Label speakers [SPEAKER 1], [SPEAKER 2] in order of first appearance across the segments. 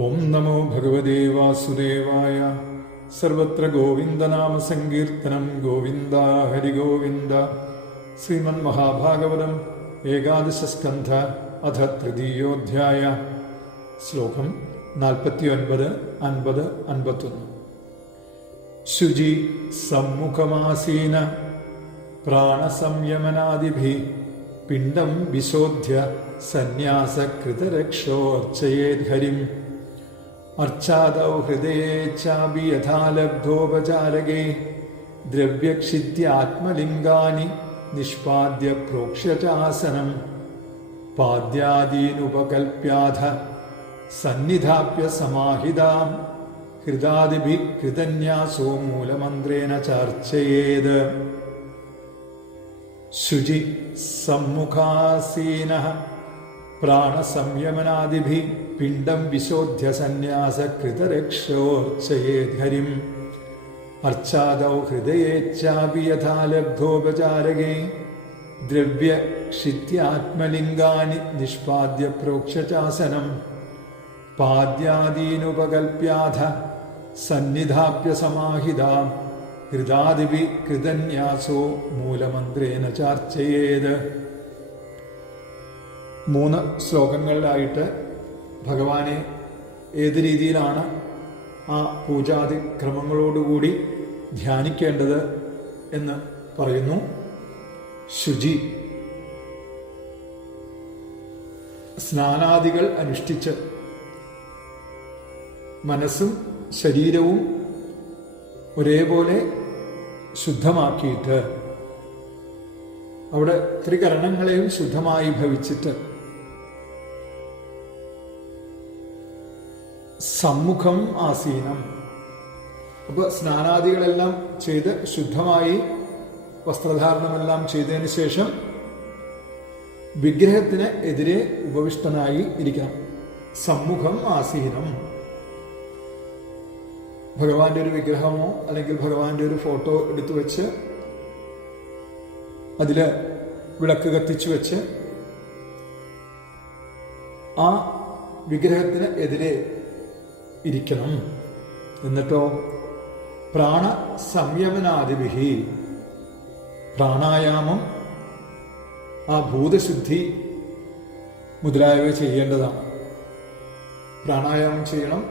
[SPEAKER 1] ഓം നമോ ഭഗവതേ വാസുദേവായ. സർവത്ര ഗോവിന്ദനാമ സങ്കീർത്തനം ഗോവിന്ദ ഹരിഗോവിന്ദ. ശ്രീമന് മഹാഭാഗവതം ഏകാദശസ്കന്ധ അധ തൃതീയോധ്യായ. ശ്ലോകം നാൽപ്പത്തി ഒൻപത് അൻപത് അൻപത്തൊന്ന്. ശുചി സമ്മുഖമാസീന പ്രാണസംയമനാദിഭി പിണ്ഡം വിശോധ്യ സന്യാസകൃതരക്ഷോർച്ചയേദ്ഹരിം അർച്ചാദൗ ഹൃദയേ ചാപി യഥാലബ്ധോപചാരകേ ദ്രവ്യക്ഷിത്യാത്മലിംഗാനി നിഷ്പാദ്യ പ്രോക്ഷ്യചാസനം പാദ്യാദീനുപകൽപ്യാധ സന്നിധാപ്യ സമാഹിതാം ഹൃദാദിഭി കൃതന്യാസോ മൂലമന്ത്രേണ ചർച്ചയേത് ശുചി സമ്മുഖാസീന പ്രാണസംയമനാദിഭി പിണ്ഡം വിശോധ്യ സന്യാസ കൃതരക്ഷോർച്ചയേധരിം അർച്ചാദൗ ഹൃദയേച്ഛാപി യഥാലബ്ധോപചാരകേ ദ്രവ്യക്ഷിത്യാത്മലിംഗാനി നിഷ്പാദ്യ പ്രോക്ഷചാസനം. പാദ്യാദീനുപകൽപ്യാഥ സന്നിധാപ്യ സമാഹിതാം. ഹൃദാദിവി കൃതന്യാസോ മൂലമന്ത്രേന ചാർച്ചയേത്. മൂന്ന് ശ്ലോകങ്ങളിലായിട്ട് ഭഗവാനെ ഏത് രീതിയിലാണ് ആ പൂജാതി ക്രമങ്ങളോടുകൂടി ധ്യാനിക്കേണ്ടത് എന്ന് പറയുന്നു. ശുചി. സ്നാനാദികൾ അനുഷ്ഠിച്ച് മനസ്സും ശരീരവും ഒരേപോലെ ശുദ്ധമാക്കിയിട്ട് അവിടെ ത്രികരണങ്ങളെയും ശുദ്ധമായി ഭവിച്ചിട്ട് സമ്മുഖം ആസീനം. അപ്പൊ സ്നാനാദികളെല്ലാം ചെയ്ത് ശുദ്ധമായി വസ്ത്രധാരണമെല്ലാം ചെയ്തതിന് ശേഷം വിഗ്രഹത്തിന് എതിരെ ഉപവിഷ്ടനായി ഇരിക്കണം. സമ്മുഖം ആസീനം. ഭഗവാന്റെ ഒരു വിഗ്രഹമോ അല്ലെങ്കിൽ ഭഗവാന്റെ ഒരു ഫോട്ടോ എടുത്തു വെച്ച് അതിൽ വിളക്ക് കത്തിച്ചു വെച്ച് ആ വിഗ്രഹത്തിന് എതിരെ ഇരിക്കണം. എന്നിട്ടോ പ്രാണ സംയമനാദിവിഹി പ്രാണായാമം ആ ഭൂതശുദ്ധി മുതലായവ ചെയ്യേണ്ടതാണ്. പ്രാണായാമം ചെയ്യണം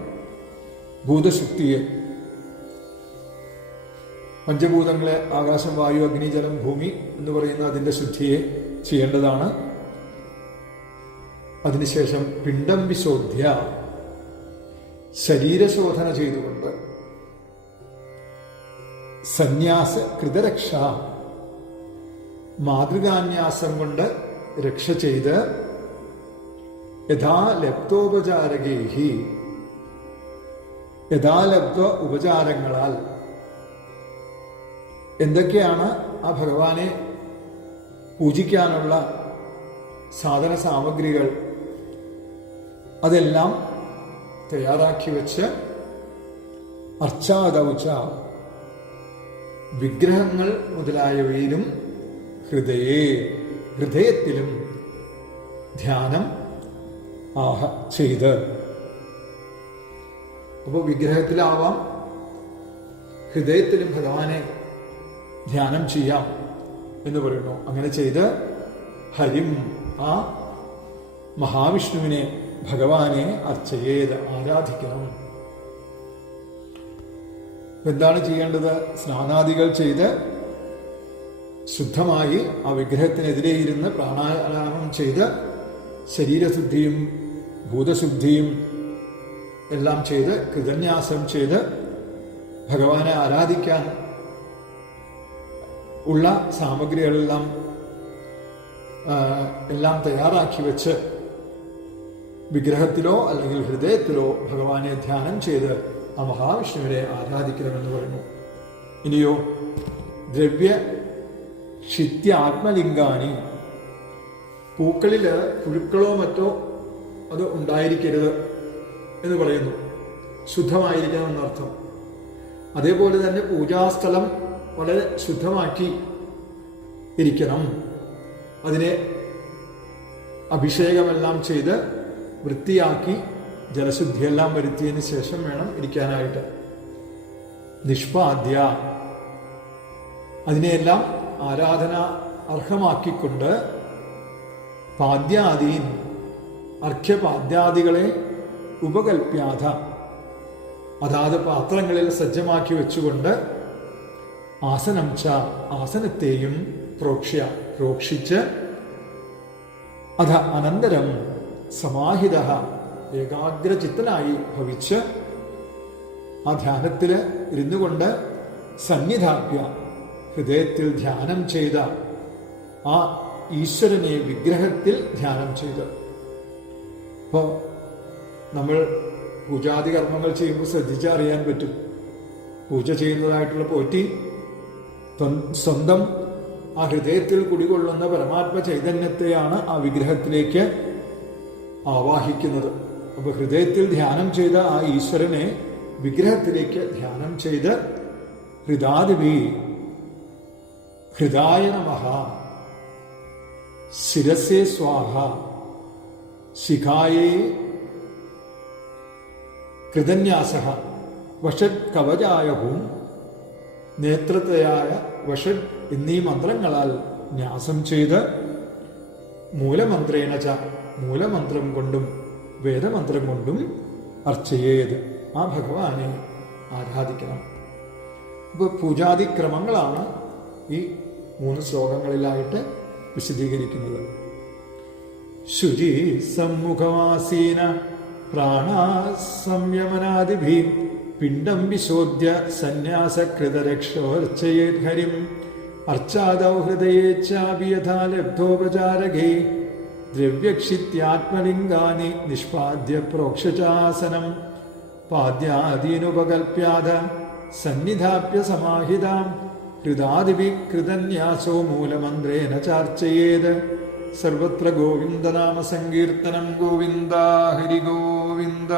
[SPEAKER 1] ഭൂതശുദ്ധിയെ. പഞ്ചഭൂതങ്ങളെ ആകാശം വായു അഗ്നി ജലം ഭൂമി എന്ന് പറയുന്ന അതിന്റെ ശുദ്ധിയെ ചെയ്യേണ്ടതാണ്. അതിനുശേഷം പിണ്ഡം വിശോധ്യ. ശരീരശോധന ചെയ്തുകൊണ്ട് സന്യാസ കൃതരക്ഷ മാതൃകാന്യാസം കൊണ്ട് രക്ഷ ചെയ്ത് യഥാ ലബ്ധോപചാരകേഹി യഥാലബ്ധ ഉപചാരങ്ങളാൽ എന്തൊക്കെയാണ് ആ ഭഗവാനെ പൂജിക്കാനുള്ള സാധന സാമഗ്രികൾ അതെല്ലാം തയ്യാറാക്കി വെച്ച് അർച്ചാദൗച്ച വിഗ്രഹങ്ങൾ മുതലായവയിലും ഹൃദയേ ഹൃദയത്തിലും ധ്യാനം ആഹ ചെയ്ത്. അപ്പോൾ വിഗ്രഹത്തിലാവാം ഹൃദയത്തിലും ഭഗവാനെ ധ്യാനം ചെയ്യാം എന്ന് പറയുന്നു. അങ്ങനെ ചെയ്ത് ഹരിം ആ മഹാവിഷ്ണുവിനെ ഭഗവാനെ അർച്ചയേത് ആരാധിക്കണം. എന്താണ് ചെയ്യേണ്ടത്? സ്നാനാദികൾ ചെയ്ത് ശുദ്ധമായി ആ വിഗ്രഹത്തിനെതിരെ ഇരുന്ന് പ്രാണായാമം ചെയ്ത് ശരീരശുദ്ധിയും ഭൂതശുദ്ധിയും എല്ലാം ചെയ്ത് കൃതന്യാസം ചെയ്ത് ഭഗവാനെ ആരാധിക്കാൻ ഉള്ള സാമഗ്രികളെല്ലാം എല്ലാം തയ്യാറാക്കി വെച്ച് വിഗ്രഹത്തിലോ അല്ലെങ്കിൽ ഹൃദയത്തിലോ ഭഗവാനെ ധ്യാനം ചെയ്ത് ആ മഹാവിഷ്ണുവിനെ ആരാധിക്കണമെന്ന് പറഞ്ഞു ഇനിയോ ദ്രവ്യ ക്ഷിത്യ ആത്മലിംഗാനി പൂക്കളിൽ പുഴുക്കളോ മറ്റോ അത് ഉണ്ടായിരിക്കരുത് എന്ന് പറയുന്നു. ശുദ്ധമായിരിക്കണം എന്നർത്ഥം. അതേപോലെ തന്നെ പൂജാസ്ഥലം വളരെ ശുദ്ധമാക്കി ഇരിക്കണം. അതിനെ അഭിഷേകമെല്ലാം ചെയ്ത് വൃത്തിയാക്കി ജലശുദ്ധിയെല്ലാം വരുത്തിയതിന് ശേഷം വേണം ഇരിക്കാനായിട്ട്. നിഷ്പാദ്യ. അതിനെയെല്ലാം ആരാധന അർഹമാക്കിക്കൊണ്ട് പാദ്യാദീൻ അർഘ്യപാദ്യാദികളെ ഉപകൽപ്യാത അതാത് പാത്രങ്ങളിൽ സജ്ജമാക്കി വെച്ചുകൊണ്ട് ആസനം ച ആസനത്തെയും പ്രോക്ഷ്യ പ്രോക്ഷിച്ച് അത അനന്തരം സമാഹിത ഏകാഗ്രചിത്തനായി ഭവിച്ച് ആ ധ്യാനത്തിൽ ഇരുന്നു കൊണ്ട് സന്നിധാപ്യ ഹൃദയത്തിൽ ധ്യാനം ചെയ്ത ആ ഈശ്വരനെ വിഗ്രഹത്തിൽ ധ്യാനം ചെയ്ത്. അപ്പോൾ നമ്മൾ പൂജാതി കർമ്മങ്ങൾ ചെയ്യുമ്പോൾ ശ്രദ്ധിച്ചറിയാൻ പറ്റും. പൂജ ചെയ്യുന്നതായിട്ടുള്ള പോറ്റി സ്വന്തം ആ ഹൃദയത്തിൽ കുടികൊള്ളുന്ന പരമാത്മ ചൈതന്യത്തെയാണ് ആ വിഗ്രഹത്തിലേക്ക് ആവാഹിക്കുന്നത്. അപ്പൊ ഹൃദയത്തിൽ ധ്യാനം ചെയ്ത ആ ഈശ്വരനെ വിഗ്രഹത്തിലേക്ക് ധ്യാനം ചെയ്ത് ഹൃദാദിവി ഹൃദായ നമഹ ശിരസേ സ്വാഹ ശിഖായേ കൃതന്യാസ വഷഡ് കവചായ ഹൂം നേതൃത്വയായ വഷഡ് എന്നീ മന്ത്രങ്ങളാൽ ന്യാസം ചെയ്ത് മൂലമന്ത്രേണ ച മൂലമന്ത്രം കൊണ്ടും വേദമന്ത്രം കൊണ്ടും അർച്ചയേത് ആ ഭഗവാനെ ആരാധിക്കണം. ഇപ്പോൾ പൂജാതി ക്രമങ്ങളാണ് ഈ മൂന്ന് ശ്ലോകങ്ങളിലായിട്ട് വിശദീകരിക്കുന്നത്. ശുചി സമ്മുഖമാസീന പ്രാണാസംയമനാദിഭി പിണ്ടം വിശോദ്യ സന്യാസകൃതരക്ഷോർച്ചയേത് ഹരിം അർച്ചാദൗ ഹൃദയേ ലബ്ധോപചാരകൈ ദ്രവ്യക്ഷിത്യാത്മലിംഗാനി നിഷ്പാദ്യ പ്രോക്ഷചാസനം. പാദ്യാദീനുപകൽപ്യാത സന്നിധാപ്യ സമാഹിതാം. ഹൃദാദിവി കൃതന്യാസോ മൂലമന്ത്രേണ ചാർച്ചയേത്. സർവത്ര ഗോവിന്ദനാമസങ്കീർത്തനം ഗോവിന്ദ ഹരി ഗോവിന്ദ